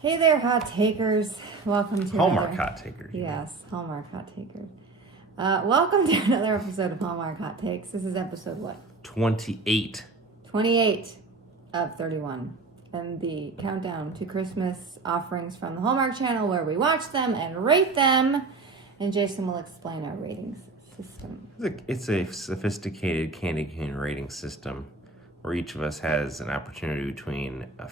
Hey there, hot takers. Welcome to Hallmark hot takers. Yes, Hallmark hot takers. Welcome to another episode of Hallmark Hot Takes. This is episode what? 28. 28 of 31. And the countdown to Christmas offerings from the Hallmark channel where we watch them and rate them. And Jason will explain our ratings system. It's a sophisticated candy cane rating system where each of us has an opportunity between a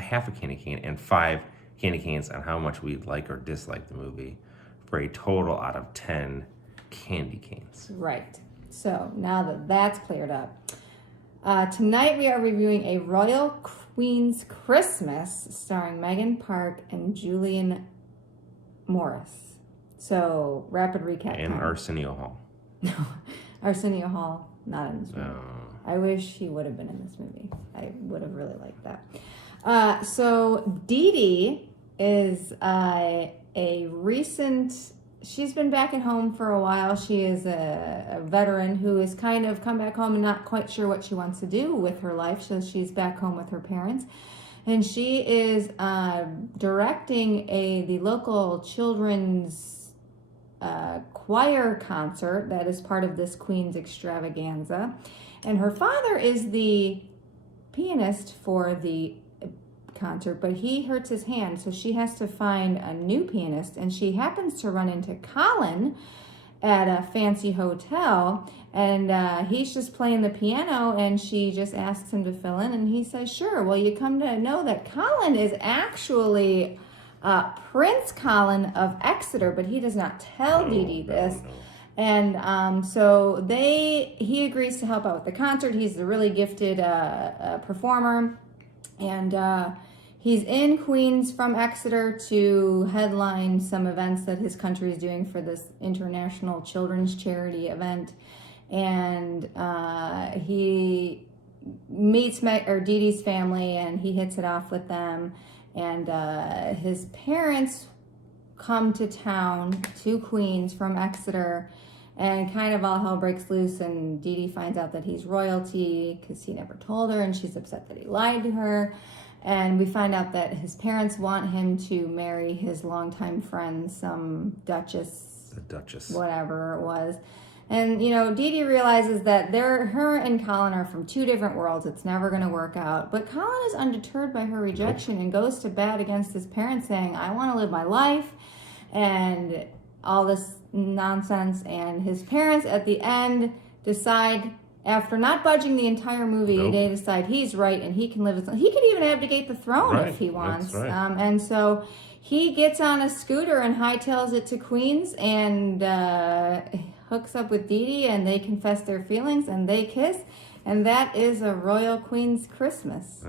half a candy cane and 5 candy canes on how much we like or dislike the movie for a total out of 10 candy canes. Right. So now that that's cleared up, tonight we are reviewing A Royal Queen's Christmas starring Megan Park and Julian Morris. So, rapid recap. And Arsenio Hall. No, Arsenio Hall, not in this movie. I wish he would have been in this movie. I would have really liked that. So, Dee Dee is a recent... She's been back at home for a while. She is a veteran who has kind of come back home and not quite sure what she wants to do with her life. So, she's back home with her parents. And she is directing the local children's choir concert that is part of this Queen's extravaganza. And her father is the pianist for the concert, but he hurts his hand, so she has to find a new pianist. And she happens to run into Colin at a fancy hotel, and he's just playing the piano, and she just asks him to fill in, and he says, sure. Well, you come to know that Colin is actually Prince Colin of Exeter, but he does not tell Dee Dee this. No. And so he agrees to help out with the concert. He's a really gifted performer, and he's in Queens from Exeter to headline some events that his country is doing for this international children's charity event. And he meets Dee Dee's family, and he hits it off with them. And his parents come to town, to Queens from Exeter, and kind of all hell breaks loose, and Dee Dee finds out that he's royalty because he never told her, and she's upset that he lied to her. And we find out that his parents want him to marry his longtime friend, some duchess. The Duchess. Whatever it was. And, you know, Dee Dee realizes that her and Colin are from two different worlds. It's never going to work out. But Colin is undeterred by her rejection and goes to bat against his parents, saying, I want to live my life, and all this nonsense. And his parents, at the end, decide, after not budging the entire movie, they decide he's right and he can live his life. He could even abdicate the throne if he wants. That's right. And so he gets on a scooter and hightails it to Queens, and hooks up with Dee Dee, and they confess their feelings, and they kiss, and that is A Royal Queen's Christmas.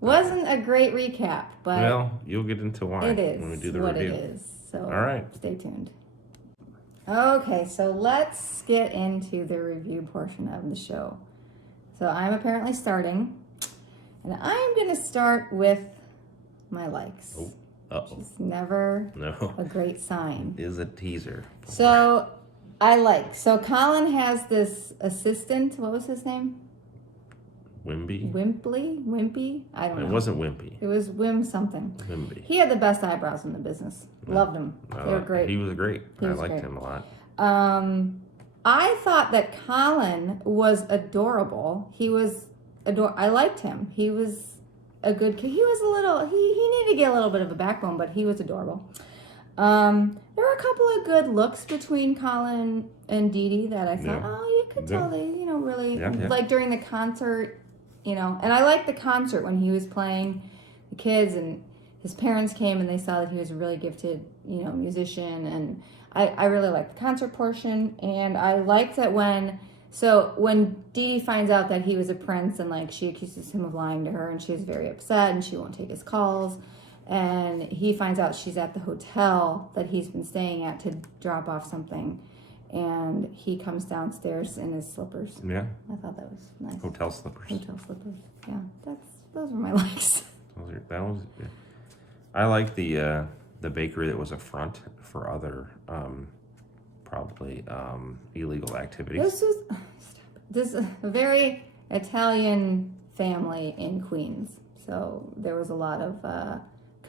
Wasn't a great recap, but well, you'll get into why it is when we do the what review. it is. So all right, stay tuned. Okay, so let's get into the review portion of the show. So I'm apparently starting, and I'm going to start with my likes. Uh-oh. Which is never a great sign. It is a teaser. So Colin has this assistant. What was his name? Wimpy? I don't know. It wasn't Wimpy. It was Wim something. Wimby. He had the best eyebrows in the business. Loved him. They were great. He was great. I liked great. him a lot. I thought that Colin was adorable. I liked him. He was a good kid. He was a little, he needed to get a little bit of a backbone, but he was adorable. There were a couple of good looks between Colin and Dee Dee that I thought, you could tell they, really, like during the concert, and I liked the concert when he was playing the kids, and his parents came and they saw that he was a really gifted, musician, and I really liked the concert portion. And I liked that when Dee Dee finds out that he was a prince, and she accuses him of lying to her, and she's very upset, and she won't take his calls. And he finds out she's at the hotel that he's been staying at to drop off something. And he comes downstairs in his slippers. Yeah. I thought that was nice. Hotel slippers. Yeah, those were my likes. I like the bakery that was a front for other probably illegal activities. This is a very Italian family in Queens. So there was a lot of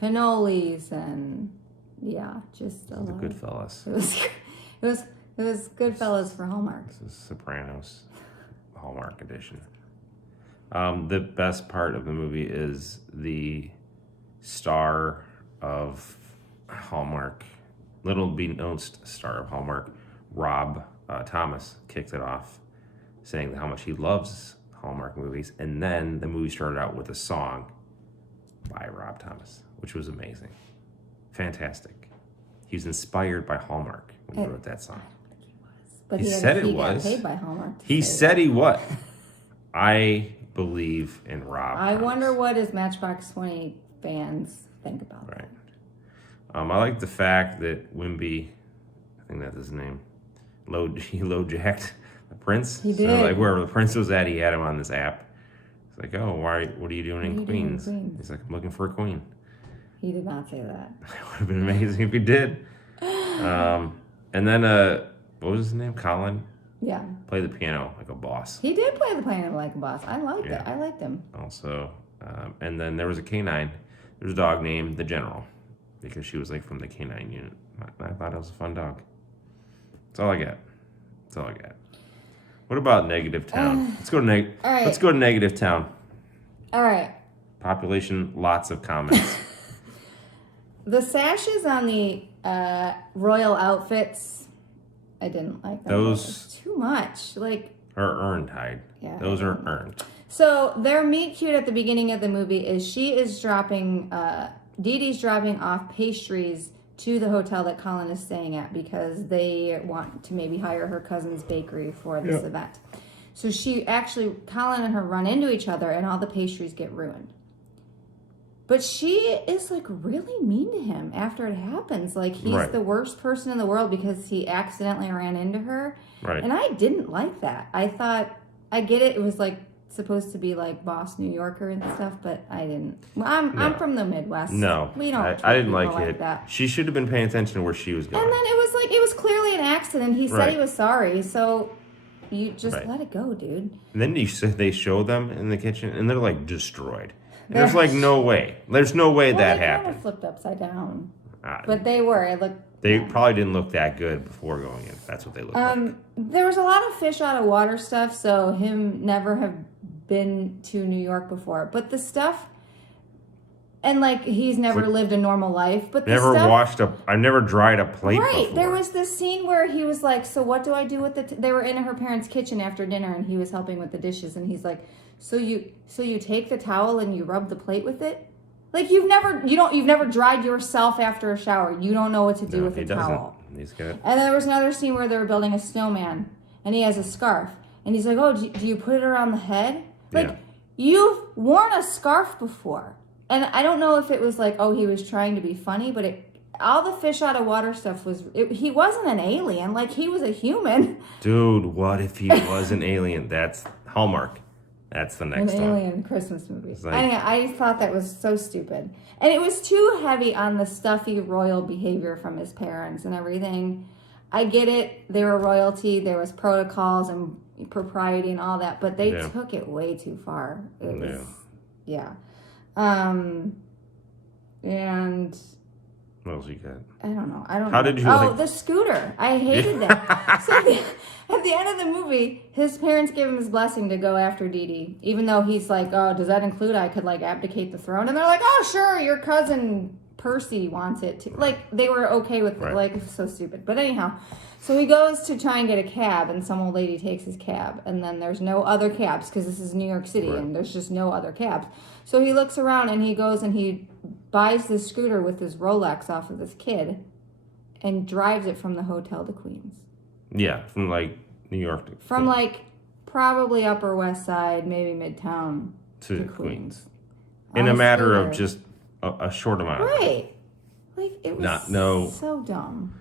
cannolis and just a lot. Goodfellas. It was Goodfellas for Hallmark. This is Sopranos Hallmark edition. The best part of the movie is the star of Hallmark, little beknownst star of Hallmark, Rob Thomas, kicked it off, saying how much he loves Hallmark movies, and then the movie started out with a song by Rob Thomas, which was amazing. Fantastic. He was inspired by Hallmark when he wrote that song. But he said it he was. got paid by Hallmark. He said he was. I believe in Rob I Thomas. wonder what his Matchbox 20 fans think about that. I like the fact that Wimby, I think that's his name, he low-jacked the prince. He did. So, like, wherever the prince was at, he had him on this app. It's like, oh, what are you doing in Queens? He's like, I'm looking for a queen. He did not say that. It would have been amazing if he did. And then, what was his name? Colin? Yeah. Played the piano like a boss. He did play the piano like a boss. I liked it. I liked him. Also, and then there was a canine. There was a dog named the General, because she was like from the canine unit. I thought it was a fun dog. That's all I got. What about Negative Town? Let's go to Let's go to Negative Town. All right. Population, lots of comments. The sashes on the royal outfits, I didn't like them. Those was too much. Like, are earned, Hyde. Yeah. Those are earned. So their meet cute at the beginning of the movie is she is dropping, Dee Dee's dropping off pastries to the hotel that Colin is staying at because they want to maybe hire her cousin's bakery for this event. So Colin and her run into each other and all the pastries get ruined. But she is like really mean to him after it happens. Like he's the worst person in the world because he accidentally ran into her. Right. And I didn't like that. I thought, I get it. It was like supposed to be like boss New Yorker and stuff, but I didn't. Well, I'm from the Midwest. No, we don't. I didn't like it. That. She should have been paying attention to where she was going. And then it was clearly an accident. He said he was sorry, so you just let it go, dude. And then they show them in the kitchen, and they're like destroyed. And there's like no way. There's no way that they happened. Kind of flipped upside down, but they were. It looked. They probably didn't look that good before going in. That's what they looked like. There was a lot of fish out of water stuff, so him never have been to New York before. But the stuff, and like he's never lived a normal life. But I've never dried a plate before. There was this scene where he was like, "So what do I do with the?" They were in her parents' kitchen after dinner, and he was helping with the dishes, and he's like, "So you take the towel and you rub the plate with it." Like you've never dried yourself after a shower. You don't know what to do with the towel. He's good. And then there was another scene where they were building a snowman, and he has a scarf, and he's like, "Oh, do you put it around the head?" Like you've worn a scarf before, and I don't know if it was like, oh, he was trying to be funny, but all the fish out of water stuff he wasn't an alien. Like he was a human. Dude, what if he was an alien? That's Hallmark. That's the next one. An alien Christmas movie. I thought that was so stupid. And it was too heavy on the stuffy royal behavior from his parents and everything. I get it. They were royalty. There was protocols and propriety and all that. But they took it way too far. It was, and... What else you got? I don't know. How did you like... the scooter. I hated that. So at the end of the movie, his parents gave him his blessing to go after Dee Dee. Even though he's like, oh, does that include I could like abdicate the throne? And they're like, oh, sure, your cousin Percy wants it too. Like, they were okay with it. Like, it's so stupid. But anyhow, so he goes to try and get a cab, and some old lady takes his cab. And then there's no other cabs, because this is New York City, and there's just no other cabs. So he looks around, and he goes and he buys this scooter with his Rolex off of this kid and drives it from the hotel to Queens. Yeah, from like New York to From like probably Upper West Side, maybe Midtown to Queens. In a matter of just a short amount of time. Right. Like it was so dumb.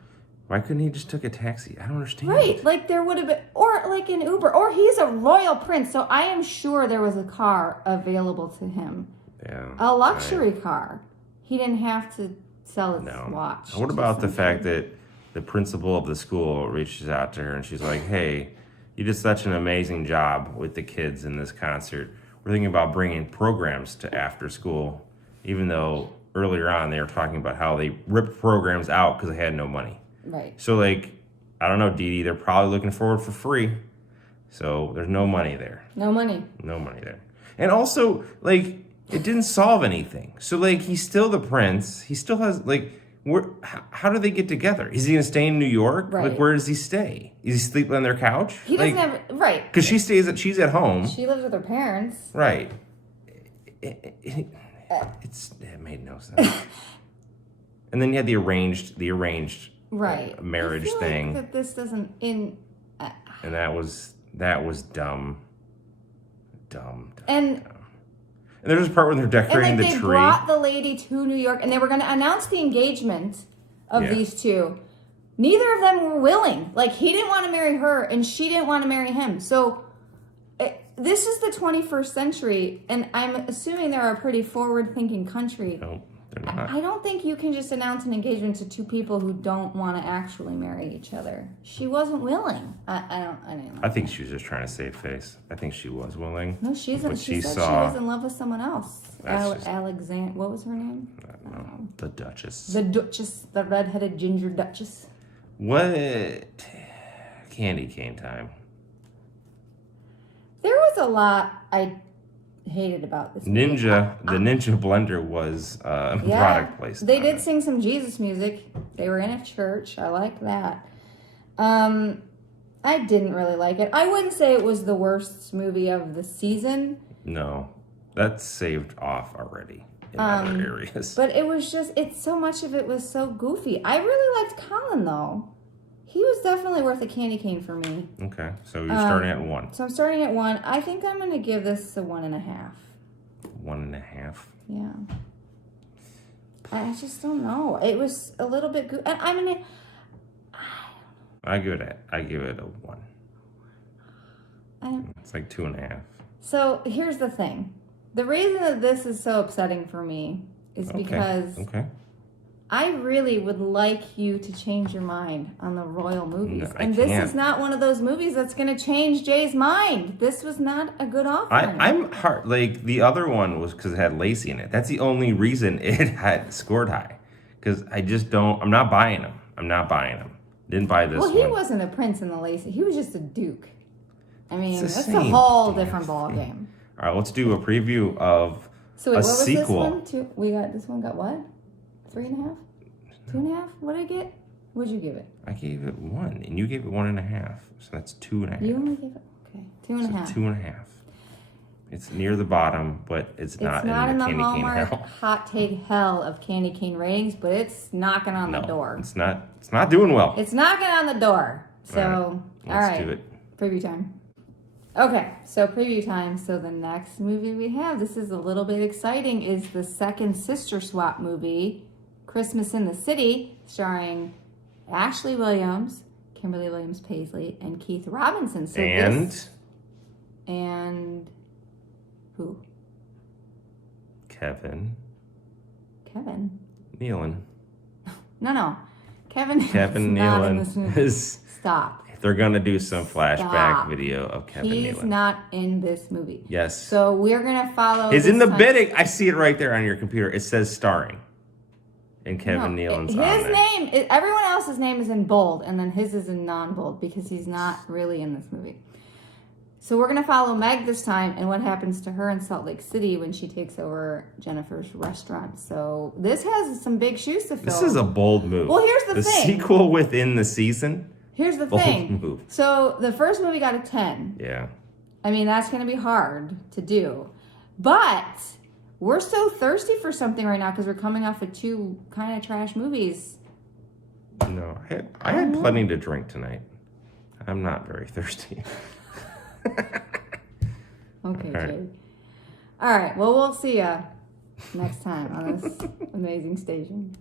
Why couldn't he just took a taxi? I don't understand. Right. Like there would have been, or like an Uber, or he's a royal prince. So I am sure there was a car available to him. Yeah. A luxury car. He didn't have to sell his watch. What about the fact that the principal of the school reaches out to her and she's like, hey, you did such an amazing job with the kids in this concert. were thinking about bringing programs to after school, even though earlier on they were talking about how they ripped programs out because they had no money. Right. So, like, I don't know, Dee Dee, they're probably looking forward for free. So there's no money there. No money. No money there. And also, like, it didn't solve anything. So, like, he's still the prince. He still has, like, how do they get together? Is he going to stay in New York? Right. Like, where does he stay? Is he sleeping on their couch? He doesn't have, right. Because she's at home. She lives with her parents. Right. It made no sense. And then you had the arranged right. marriage I feel thing. Like that this doesn't And that was dumb. Dumb. And there's this part where they're decorating the tree. They brought the lady to New York, and they were going to announce the engagement of these two. Neither of them were willing. Like, he didn't want to marry her, and she didn't want to marry him. So this is the 21st century, and I'm assuming they're a pretty forward-thinking country. No, they're not. I don't think you can just announce an engagement to two people who don't want to actually marry each other. She wasn't willing. I don't know. I think she was just trying to save face. I think she was willing. No, she isn't. But She said she was in love with someone else. Alexander. What was her name? I don't know. The Duchess. The Duchess, the redheaded ginger Duchess. What? Candy cane time. There was a lot I hated about this movie. The Ninja blender was product placement. They did sing some Jesus music. They were in a church. I like that. I didn't really like it. I wouldn't say it was the worst movie of the season. No, that's saved off already in other areas. But it was just, so much of it was so goofy. I really liked Colin, though. He was definitely worth a candy cane for me. Okay, so you're starting at 1. So I'm starting at 1. I think I'm going to give this a 1.5. 1.5. Yeah. I just don't know. It was a little bit good. I mean, I give it a 1. It's like 2.5. So here's the thing. The reason that this is so upsetting for me is because I really would like you to change your mind on the royal movies. No, and this is not one of those movies that's going to change Jay's mind. This was not a good offer. I'm hard. Like, the other one was because it had Lacey in it. That's the only reason it had scored high. Because I'm not buying them. Didn't buy this one. Well, he wasn't a prince in the Lacey. He was just a duke. I mean, that's a same whole different ballgame. All right, let's do a preview of So wait, a what was sequel. this one? This one got what? 3.5? 2.5? What did I get? What'd you give it? I gave it 1, and you gave it 1.5. So that's 2.5. You only gave it 2.5. So 2.5. It's near the bottom, but it's not in the candy cane hell. Hot take hell of candy cane ratings, but it's knocking on the door. It's not doing well. It's knocking on the door. So all right. Let's do it. Preview time. Okay, so preview time. So the next movie we have, this is a little bit exciting, is the second Sister Swap movie, Christmas in the City, starring Ashley Williams, Kimberly Williams Paisley, and Keith Robinson. So and who? Kevin Nealon. No. Kevin Nealon not in this movie. Stop. They're going to do some flashback video of Kevin Nealon. He's not in this movie. Yes. So we're going to follow... He's in the bidding. I see it right there on your computer. It says starring. And Kevin Nealon's on there. His name, everyone else's name is in bold, and then his is in non-bold because he's not really in this movie. So we're going to follow Meg this time and what happens to her in Salt Lake City when she takes over Jennifer's restaurant. So this has some big shoes to fill. This is a bold move. Well, here's the thing. The sequel within the season. Here's the thing. Move. So the first movie got a 10. Yeah. I mean, that's going to be hard to do. But we're so thirsty for something right now because we're coming off of 2 kind of trash movies. No, I had plenty to drink tonight. I'm not very thirsty. Okay, Jay. All right. Well, we'll see ya next time on this amazing station.